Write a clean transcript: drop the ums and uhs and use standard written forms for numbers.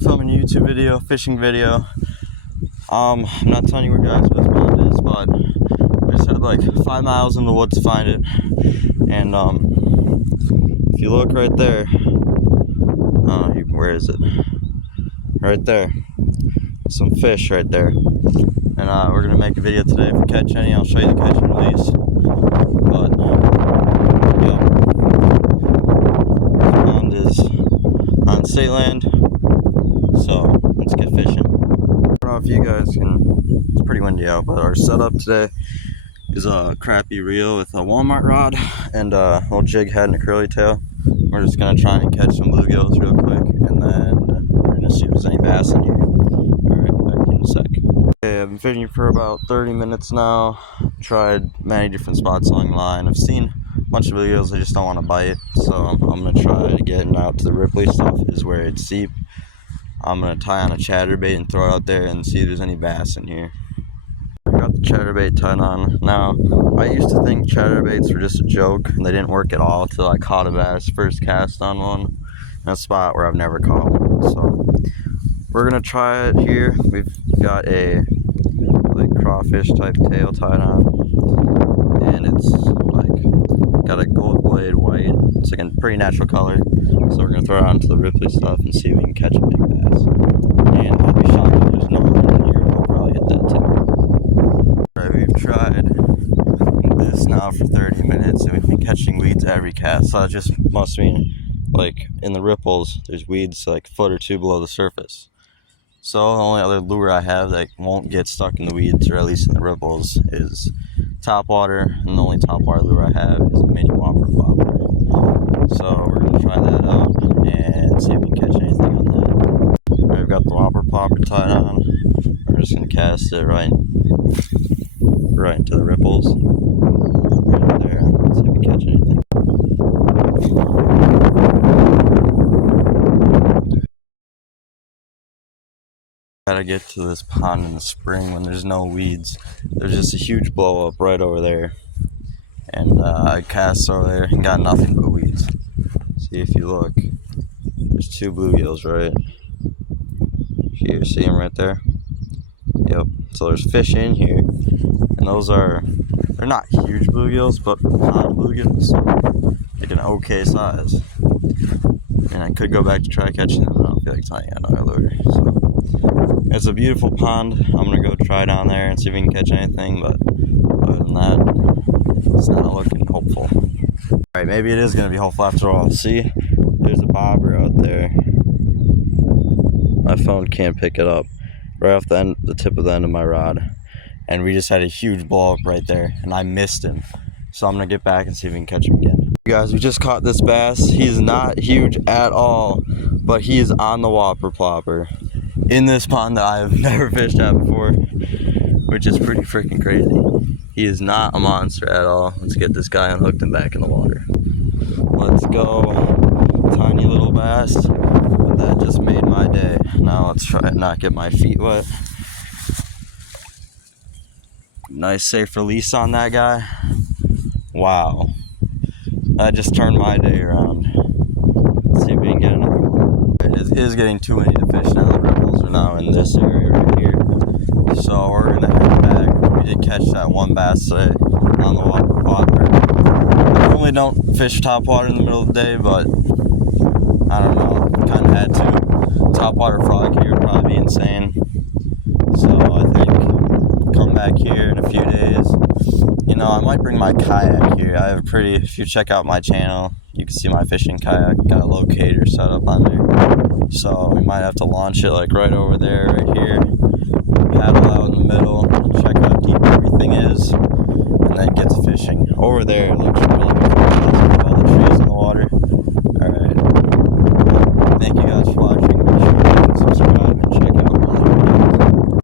filming a YouTube video, fishing video. I'm not telling you where guys this pond is, but I just had like 5 miles in the woods to find it. And if you look right there, where is it? Right there. Some fish right there. And we're gonna make a video today. If we catch any, I'll show you the catch and release. But yeah, this pond is on state land, so let's get fishing. I don't know if you guys can, it's pretty windy out, but our setup today is a crappie reel with a Walmart rod and a little jig head and a curly tail. We're just gonna try and catch some bluegills real quick, and then we're gonna see if there's any bass in here. Alright, back in a sec. Okay, I've been fishing for about 30 minutes now. Tried many different spots along the line. I've seen a bunch of bluegills, I just don't want to bite. So I'm gonna try to get out to the Ripley stuff, is where it's deep. I'm gonna tie on a chatterbait and throw it out there and see if there's any bass in here. I got the chatterbait tied on. Now, I used to think chatterbaits were just a joke and they didn't work at all until I caught a bass first cast on one in a spot where I've never caught one. So we're gonna try it here. We've got a like crawfish type tail tied on, and it's like got a gold blade white. It's like a pretty natural color. So we're gonna throw it out into the Ripley stuff and see if we can catch a big bass. And I'll be shocked if there's no one in here. We'll probably hit that too. Alright, we've tried this now for 30 minutes and we've been catching weeds every cast. So that just must mean like in the ripples there's weeds like a foot or two below the surface. So the only other lure I have that won't get stuck in the weeds, or at least in the ripples, is topwater, and the only topwater lure I have is a mini whopper flopper. So we're gonna try that out and see if we can catch anything on that. Alright, we've got the whopper plopper tied on. We're just gonna cast it right into the ripples. Right there. See if we catch anything. Gotta get to this pond in the spring when there's no weeds. There's just a huge blow up right over there. And I cast over there and got nothing but weeds. See if you look. There's 2 bluegills right here. See them right there? Yep. So there's fish in here. And those are, they're not huge bluegills, but pond bluegills. Like an okay size. And I could go back to try catching them, but I don't feel like tying another lure. So it's a beautiful pond. I'm gonna go try down there and see if we can catch anything, but other than that, it's not looking hopeful. Alright, maybe it is gonna be hopeful after all. See, there's a bobber out there. My phone can't pick it up. Right off the tip of the end of my rod. And we just had a huge blow up right there, and I missed him. So I'm gonna get back and see if we can catch him again. You guys, we just caught this bass. He's not huge at all, but he is on the whopper plopper in this pond that I've never fished at before, which is pretty freaking crazy. He is not a monster at all. Let's get this guy unhooked and back in the water. Let's go. Tiny little bass, but that just made my day. Now let's try and not get my feet wet. Nice safe release on that guy. Wow. That just turned my day around. Let's see if we can get another one. It is getting too many to fish now. The ripples are now in this area right here. So we're gonna head back. We did catch that one bass today on the whopper. I normally don't fish topwater in the middle of the day, but I don't know, kinda had to. Topwater frog here would probably be insane. So I think come back here in a few days. You know, I might bring my kayak here. I have a pretty, if you check out my channel, you can see my fishing kayak. Got a locator set up on there. So we might have to launch it like right over there, right here. Paddle out in the middle, check how deep everything is, and then get to fishing. Over there, it looks really